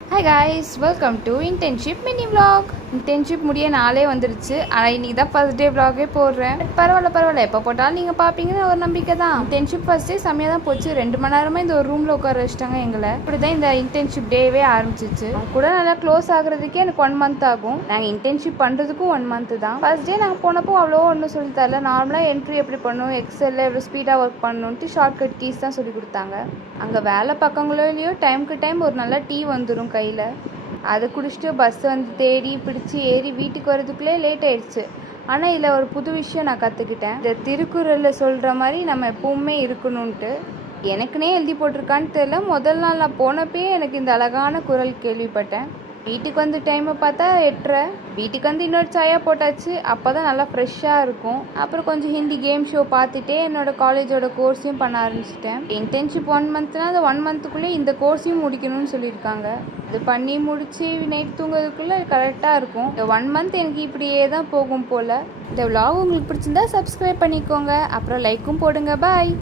Hi guys, welcome to internship mini vlog. Internship முடிய நாளே வந்துருச்சு. ஆனால் இன்றைக்கி தான் ஃபர்ஸ்ட் டே vlogே போடுறேன். பரவாயில்ல எப்போ போட்டாலும் நீங்கள் பார்ப்பீங்கன்னு ஒரு நம்பிக்கை தான். இன்டர்ன்ஷிப் ஃபர்ஸ்ட் டே செம்மையாக தான் போச்சு. 2 மணி நேரமாக இந்த ஒரு ரூமில் உட்கார வச்சிட்டாங்க எங்களை. இப்படி தான் இந்த இன்டர்ன்ஷிப் டேவே ஆரம்பிச்சிச்சு. கூட நல்லா க்ளோஸ் ஆகுறதுக்கே எனக்கு 1 month ஆகும். நாங்கள் இன்டர்ன்ஷிப் பண்ணுறதுக்கும் 1 month தான். ஃபர்ஸ்ட் டே நாங்கள் போனப்போ அவ்வளோ ஒன்றும் சொல்லி தரல. நார்மலாக என்ட்ரி எப்படி பண்ணணும், எக்ஸலில் எவ்வளோ ஸ்பீடாக ஒர்க் பண்ணணுன்ட்டு ஷார்ட்கட் கீஸ் தான் சொல்லி கொடுத்தாங்க. அங்கே வேலை பக்கங்களோ இல்லையோ டைமுக்கு டைம் ஒரு நல்ல டீ வந்துடும் கையில். அதை குடிச்சிட்டு பஸ் வந்து தேடி பிடிச்சி ஏறி வீட்டுக்கு வரதுக்குள்ளே லேட் ஆயிடுச்சு. ஆனால் இதில் ஒரு புது விஷயம் நான் கற்றுக்கிட்டேன். இந்த திருக்குறளில் சொல்கிற மாதிரி நம்ம எப்பவுமே இருக்கணும்ன்ட்டு. எனக்குன்னே எழுதி போட்டிருக்கான்னு தெரியல. முதல் நாள் நான் போனப்பயே எனக்கு இந்த அழகான குறள் கேள்விப்பட்டேன். வீட்டுக்கு வந்து டைமை பார்த்தா 8:30. வீட்டுக்கு வந்து இன்னொரு சாயா போட்டாச்சு. அப்போ தான் நல்லா ஃப்ரெஷ்ஷாக இருக்கும். அப்புறம் கொஞ்சம் ஹிந்தி கேம் ஷோ பார்த்துட்டே என்னோடய காலேஜோட கோர்ஸையும் பண்ண ஆரம்பிச்சிட்டேன். இன்டர்ன்ஷிப் 1 monthனா அந்த 1 monthக்குள்ளே இந்த கோர்ஸையும் முடிக்கணும்னு சொல்லியிருக்காங்க. இது பண்ணி முடித்து நைட் தூங்குறதுக்குள்ளே கரெக்டாக இருக்கும். இந்த 1 month எனக்கு இப்படியே தான் போகும் போல். இந்த vlog உங்களுக்கு பிடிச்சிருந்தா சப்ஸ்கிரைப் பண்ணிக்கோங்க. அப்புறம் லைக்கும் போடுங்க. பாய்.